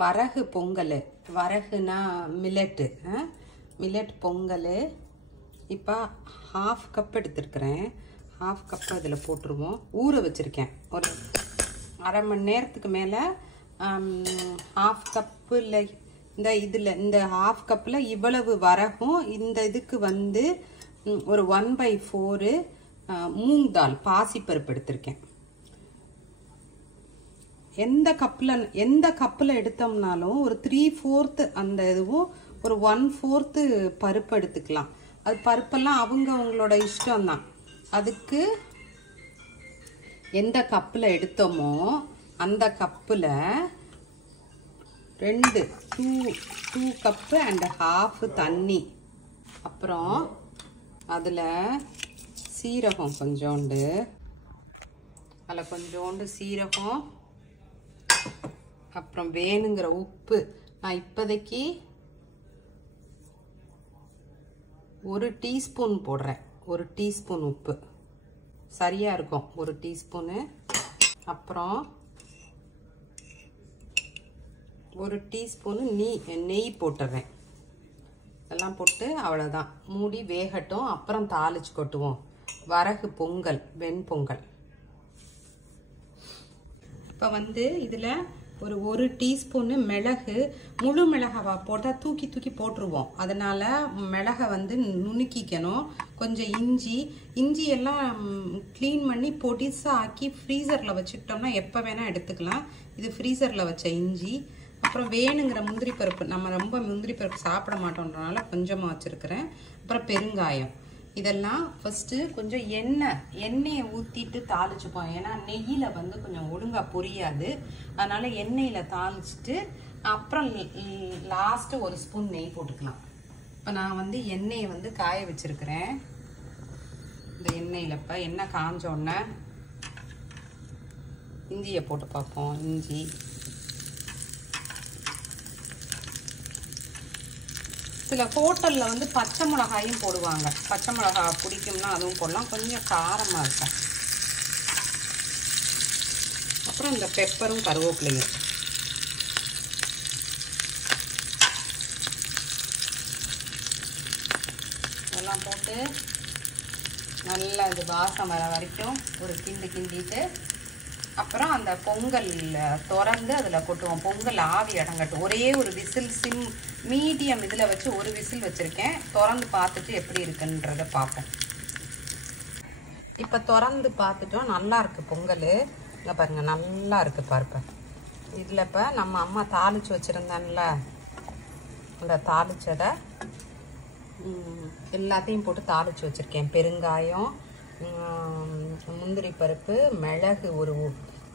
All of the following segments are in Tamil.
வரகு பொங்கல், வரகுனா மில்லட்டு, மில்லட் பொங்கல். இப்போ 1/2 கப் எடுத்துருக்கிறேன். 1/2 கப் அதில் போட்டுருவோம். ஊற வச்சுருக்கேன் ஒரு அரை மணி நேரத்துக்கு மேலே. 1/2 கப்பில் இந்த 1/2 கப்பில் இவ்வளவு வரகும், இந்த இதுக்கு வந்து ஒரு 1/4 மூங் தால் பாசிப்பருப்பு எடுத்திருக்கேன். எந்த கப்பில் எடுத்தோம்னாலும் ஒரு 3/4 அந்த இதுவும் ஒரு 1/4 பருப்பு எடுத்துக்கலாம். அது பருப்பெல்லாம் அவங்களோட இஷ்டம்தான். அதுக்கு எந்த கப்பில் எடுத்தோமோ அந்த கப்பில் 2 கப்பு அண்ட் 1/2 தண்ணி. அப்புறம் அதில் சீரகம் கொஞ்சோண்டு, அதில் கொஞ்சோண்டு சீரகம், அப்புறம் வேணுங்கிற உப்பு. நான் இப்போதைக்கு 1 டீஸ்பூன் போடுறேன். 1 டீஸ்பூன் உப்பு சரியாக இருக்கும். 1 டீஸ்பூனு. அப்புறம் 1 டீஸ்பூனு நெய் போட்டுடுறேன். இதெல்லாம் போட்டு அவ்வளோதான், மூடி வேகட்டும். அப்புறம் தாளிச்சு கொட்டுவோம். வரகு பொங்கல், வெண்பொங்கல். இப்போ வந்து இதில் ஒரு 1 டீஸ்பூனு மிளகு, முழு மிளகாவை போட்டால் தூக்கி போட்டுருவோம். அதனால் மிளகை வந்து நுணுக்கிக்கணும். கொஞ்சம் இஞ்சி எல்லாம் க்ளீன் பண்ணி பொடிசாக ஆக்கி ஃப்ரீசரில் வச்சுக்கிட்டோம்னா எப்போ வேணால் எடுத்துக்கலாம். இது ஃப்ரீசரில் வச்ச இஞ்சி. அப்புறம் வேணுங்கிற முந்திரி பருப்பு, நம்ம ரொம்ப முந்திரி பருப்பு சாப்பிட மாட்டோன்றனால கொஞ்சமாக வச்சுருக்கிறேன். அப்புறம் பெருங்காயம். இதெல்லாம் ஃபஸ்ட்டு கொஞ்சம் எண்ணெயை ஊற்றிட்டு தாளிச்சுப்போம். ஏன்னா நெய்யில் வந்து கொஞ்சம் ஒழுங்காக பொரியாது. அதனால் எண்ணெயில் தாளிச்சிட்டு அப்புறம் லாஸ்ட்டு 1 ஸ்பூன் நெய் போட்டுக்கலாம். இப்போ நான் வந்து எண்ணெயை வந்து காய வச்சுருக்கிறேன். இந்த எண்ணெயில் இப்போ எண்ணெய் காஞ்சோடனே இஞ்சியை போட்டு பார்ப்போம். இஞ்சி, சில ஹோட்டலில் வந்து பச்சை மிளகாயும் போடுவாங்க. பச்சை மிளகா பிடிக்கும்னா அதுவும் போடலாம். கொஞ்சம் காரமாக இருக்கும். அப்புறம் இந்த பெப்பரும் கருவேப்பிலையும். இதெல்லாம் போட்டு நல்லா இது வாசம் வர வரைக்கும் ஒரு கிண்டிட்டு அப்புறம் அந்த பொங்கல் திறந்து அதில் கொட்டுவோம். பொங்கல் ஆவி அடங்கட்டும். ஒரே ஒரு விசில், மீடியம் இதில் வச்சு 1 விசில் வச்சுருக்கேன். திறந்து பார்த்துட்டு எப்படி இருக்குன்றதை பார்ப்போம். இப்போ திறந்து பார்த்துட்டோம். நல்லா இருக்குது பொங்கல். இங்கே பாருங்கள், நல்லா இருக்குது பாருப்ப. இதில் இப்போ நம்ம அம்மா தாளித்து வச்சுருந்தேன்ல, அந்த தாளிச்சதை எல்லாத்தையும் போட்டு தாளித்து வச்சுருக்கேன். பெருங்காயம், முந்திரி பருப்பு, மிளகு ஒரு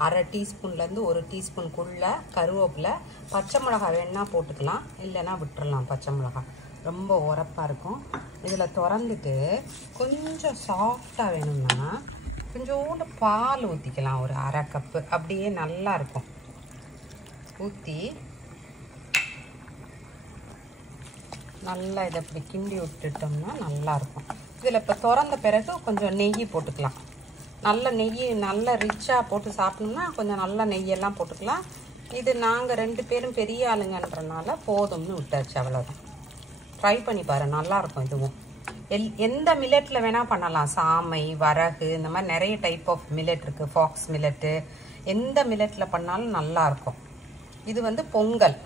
அரை டீஸ்பூன்லேருந்து 1 டீஸ்பூனுக்குள்ளே, கருவேப்பிலை, பச்சை மிளகா வேணுன்னா போட்டுக்கலாம், இல்லைன்னா விட்டுறலாம். பச்சை மிளகா ரொம்ப உரப்பாக இருக்கும். இதில் திறந்துட்டு கொஞ்சம் சாஃப்டாக வேணும்னா கொஞ்சோண்டு பால் ஊற்றிக்கலாம். ஒரு அரை கப்பு. அப்படியே நல்லா இருக்கும். ஊற்றி நல்லா இதை அப்படி கிண்டி விட்டுட்டோம்னா நல்லாயிருக்கும். இதில் இப்போ திறந்த பிறகு கொஞ்சம் நெய் போட்டுக்கலாம். நல்ல நெய், நல்ல ரிச்சாக போட்டு சாப்பிட்ணுன்னா கொஞ்சம் நல்ல நெய்யெல்லாம் போட்டுக்கலாம். இது நாங்கள் 2 பேரும் பெரிய ஆளுங்கன்றனால போதும்னு விட்டாச்சு. அவ்வளோதான். ட்ரை பண்ணி பாரு, நல்லாயிருக்கும். இதுவும் எந்த மில்லட்டில் வேணால் பண்ணலாம். சாமை, வரகு, இந்த மாதிரி நிறைய டைப் ஆஃப் மில்லட் இருக்குது. ஃபாக்ஸ் மில்லட்டு, எந்த மில்லட்டில் பண்ணாலும் நல்லாயிருக்கும். இது வந்து பொங்கல்.